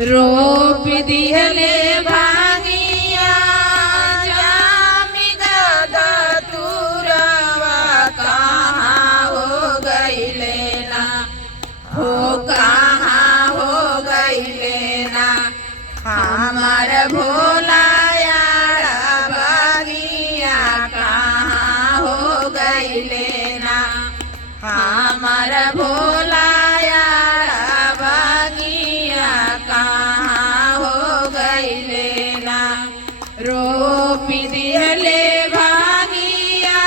रोप दिहले भांगिया जामी गधतुरवा कहाँ हो गईले ना, हो कहाँ हो गईले ना। हमार भोला यारा बागिया कहाँ हो गईले ना, हमार भोला यारा बागिया कहाँ हो गईले ना। रोपी दिहले भागिया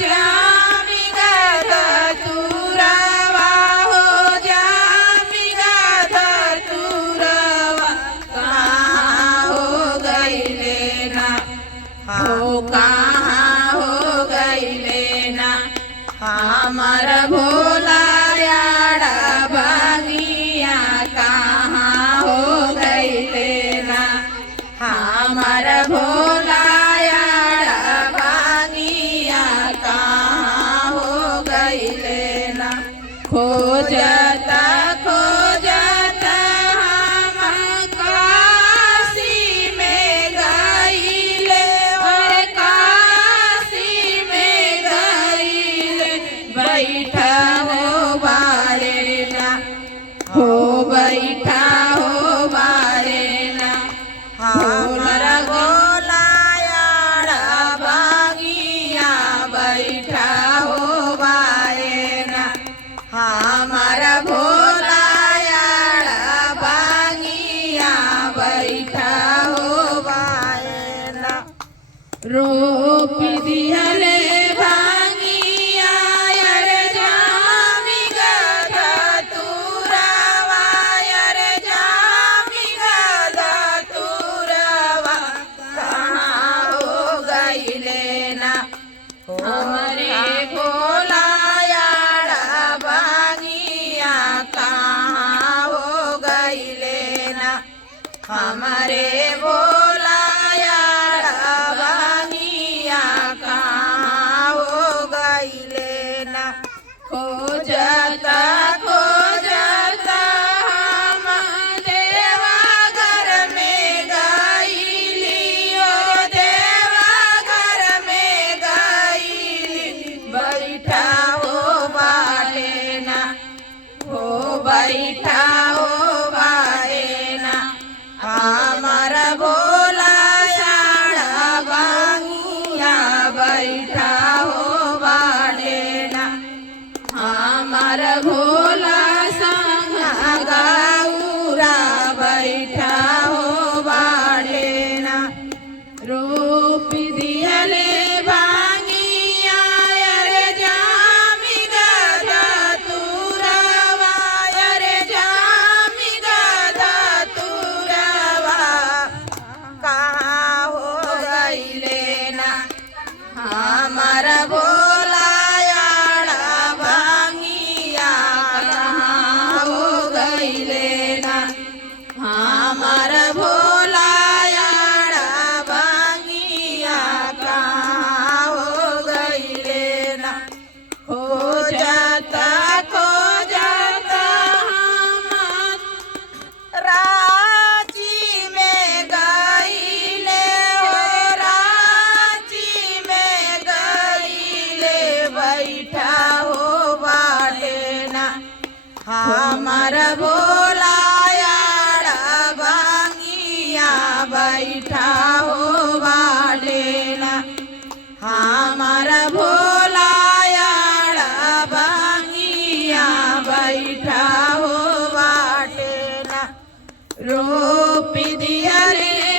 जामी गधतुरवा हो जामी गधतुरवा कहाँ हो गईले ना, हो कहाँ हो गईले ना। हमार भोला यारा बागिया कहाँ हो गईले ना, हमार भोला यारा बागिया कहाँ हो गईले ना। खोजता खोजता हम काशी में गईले, और काशी में गईले बैठा हो बारे ना, हो बैठा हो बारे ना। हमार भोला यारा बागिया बैठा हो बारे ना, हमार भोला यारा बागिया बैठा हो बारे ना। रोप दिहले भांगिया यार जामी गधतुरवा, यार जामी गधतुरवा कहाँ हो गईले ना। हमरे भोला यारा बागिया कहाँ हो गईले ना, हमारे भोला यारा बागिया कहाँ हो गईले ना। खोजता खोजता हम देवाघर में गईली, ओ देवाघर में गईली बैठा हो बारे ना, हो बैठा हो बारे ना। हमार भोला यारा बागिया बैठा हो बारे ना, हमार भोला संग गौरा बैठा हो बारे ना। रोप दिहले भांगिया यार जामी गधतुरवा, यार जामी गधतुरवा कहाँ हो गईले ना। हमार भोला यारा बागिया कहाँ हो गईले ना, हमार भोला यारा बागिया कहाँ हो गईले ना। खोजता खोजता हम रांची में गईले, हो रांची में गईले बैठा हो बाटे ना। हमार भोला यारा बागिया बैठा हो बाटे ना, हमार भोला यारा बागिया बैठा हो बाटे ना। रोप दिहले